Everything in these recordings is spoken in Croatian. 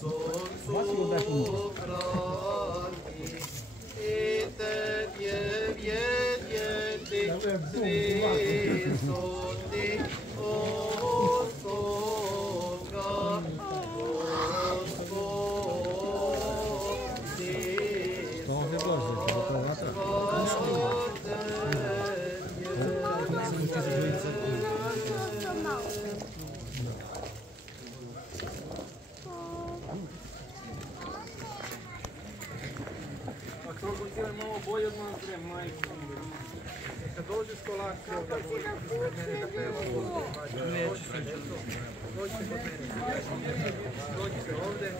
soncu vrati i tebje vjedjeti svizuti osoga Malo bolje od nas gre, majko. Kad dođe s kolacijom, da dođe kod mene da peva ovdje. Dođite kod mene. Dođite ovdje.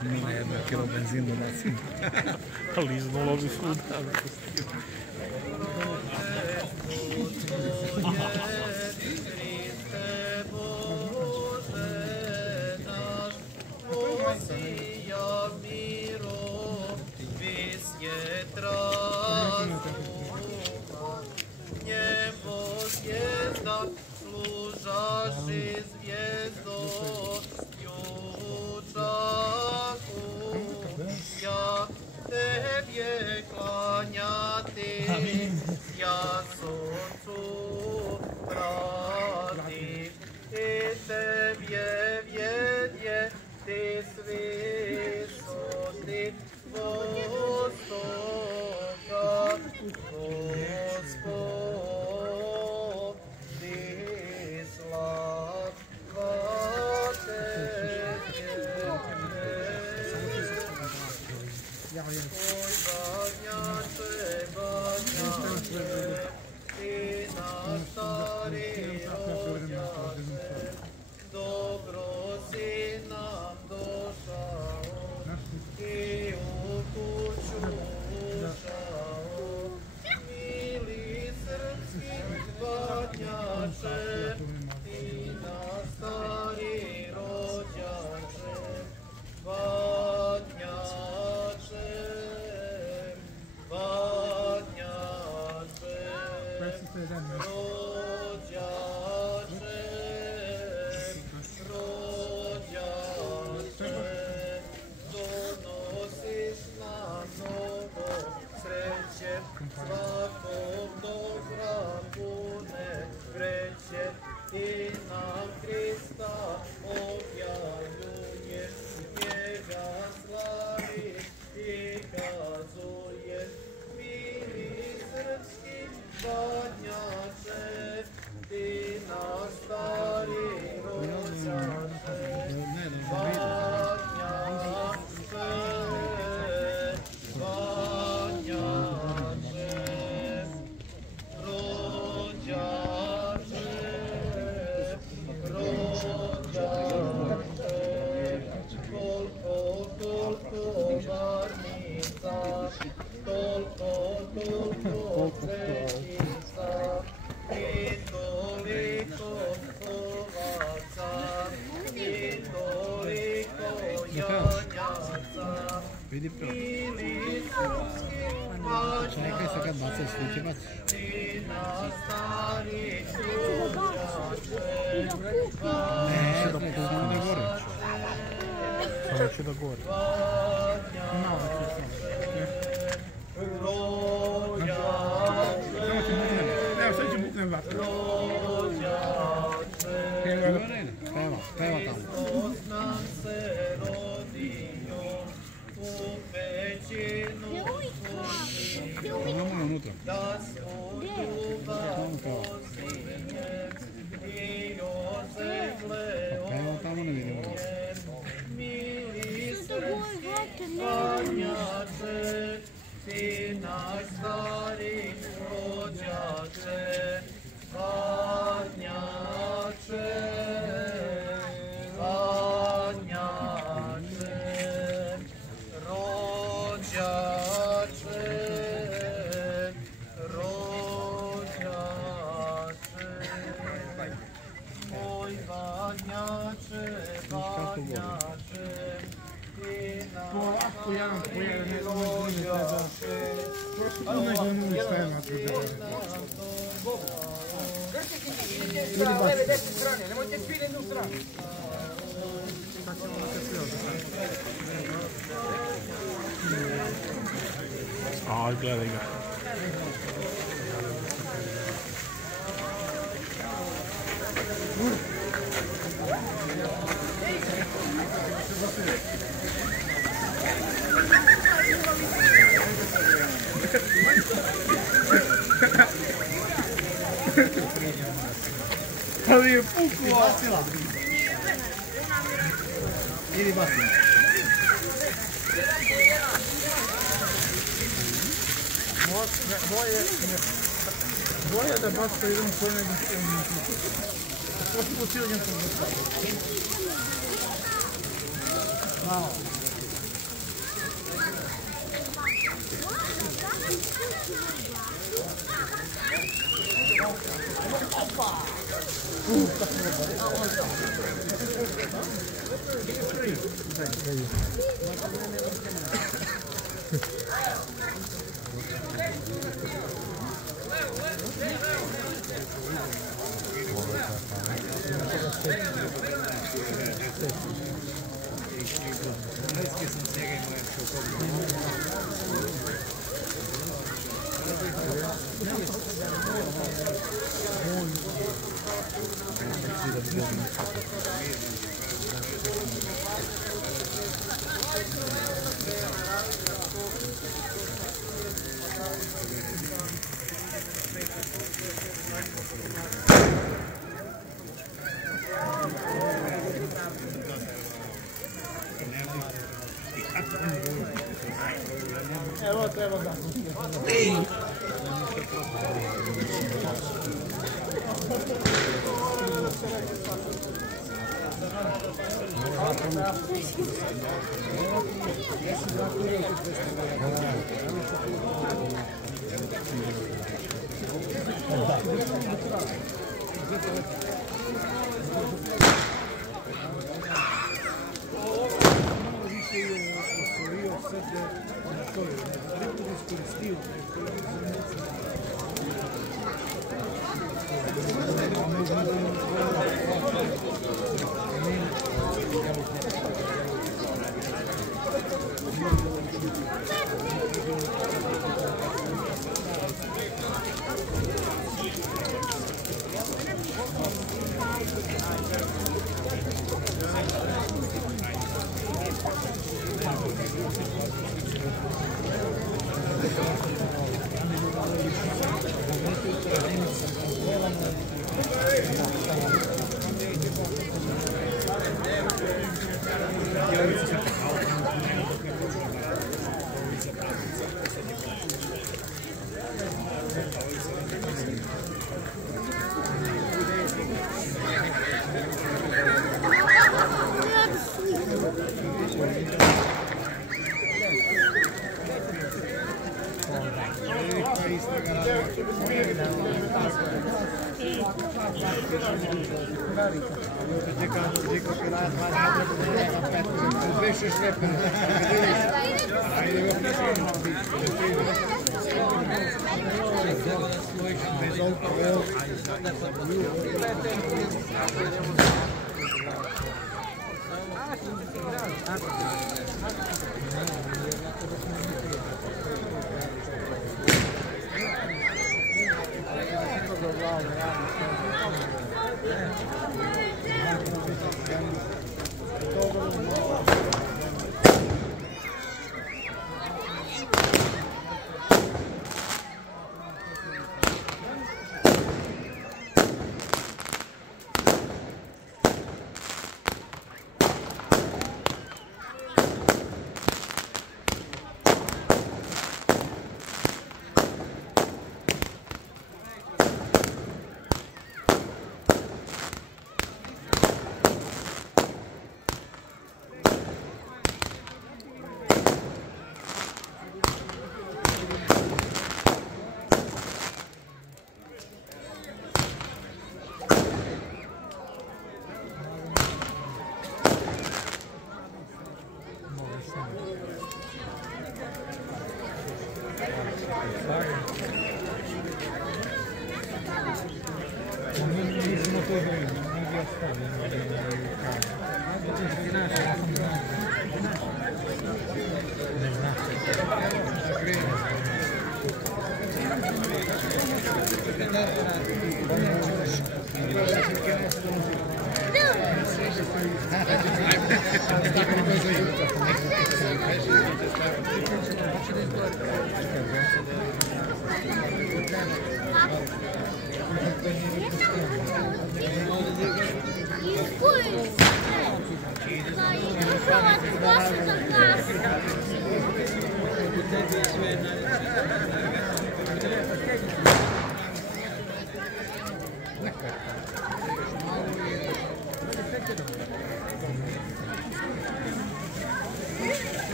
Snima jedno kilo benzinu nacim. Ali iznulo bi svuda. Sija miro, visje trasuma, njemo zvijezda, služaši zvijezdo, jučaku, ja tebje klanjati, ja soncu vrati, i tebje vjedje, ti svisosti Vostoka, Gospodi slava Tebe. Oj, banjače, ti naš stari rođače, dobro si nam došao i u kuću ušao, mili srpski banjače, ti naš stari rođače, banjače, banjače, svakom dobra pune vreće i nam Krista objavljuje, njega slavi i kazuje, mili srpski banjače, ti naš stari rođače, toliko svetica i toliko ovaca i toliko janjaca, ili srpski banjače, ti na stari rođače, Samo ću da gori. Evo, sad ću buknem vatru. Peva tamo. Hristos nam se rodio u pećinu svojinu, da svoj ljubav posinje i Jozef Leonije. Mili srpski banjače, ti naš stari rođače, banjače, banjače, rođače, rođače, moj banjače, banjače, Polako, jedan po jedan, ne znam da prošli put nego nuli stajemo. Idite sa leve, desne strane, nemojte svi na jednu stranu. Aj, gledaj ga. Ali je pukla. Bacila. Idi bacila. Boje da bacite jedan koji ne bih to su posiljenjem sam zastavio. Malo. Evo treba da.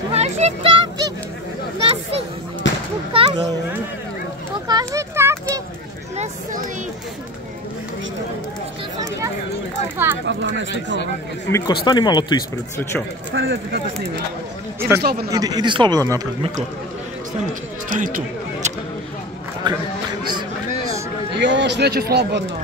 Покажи тати покажи тати на слику. Što sam ja slikova. Pavla, ona je slikala. Miko, stani malo tu ispred, sve čo? Stani da ti tata snimi. Idi slobodno napred. Idi slobodno napred, Miko. Stani tu. Okreni se. Još neće slobodno.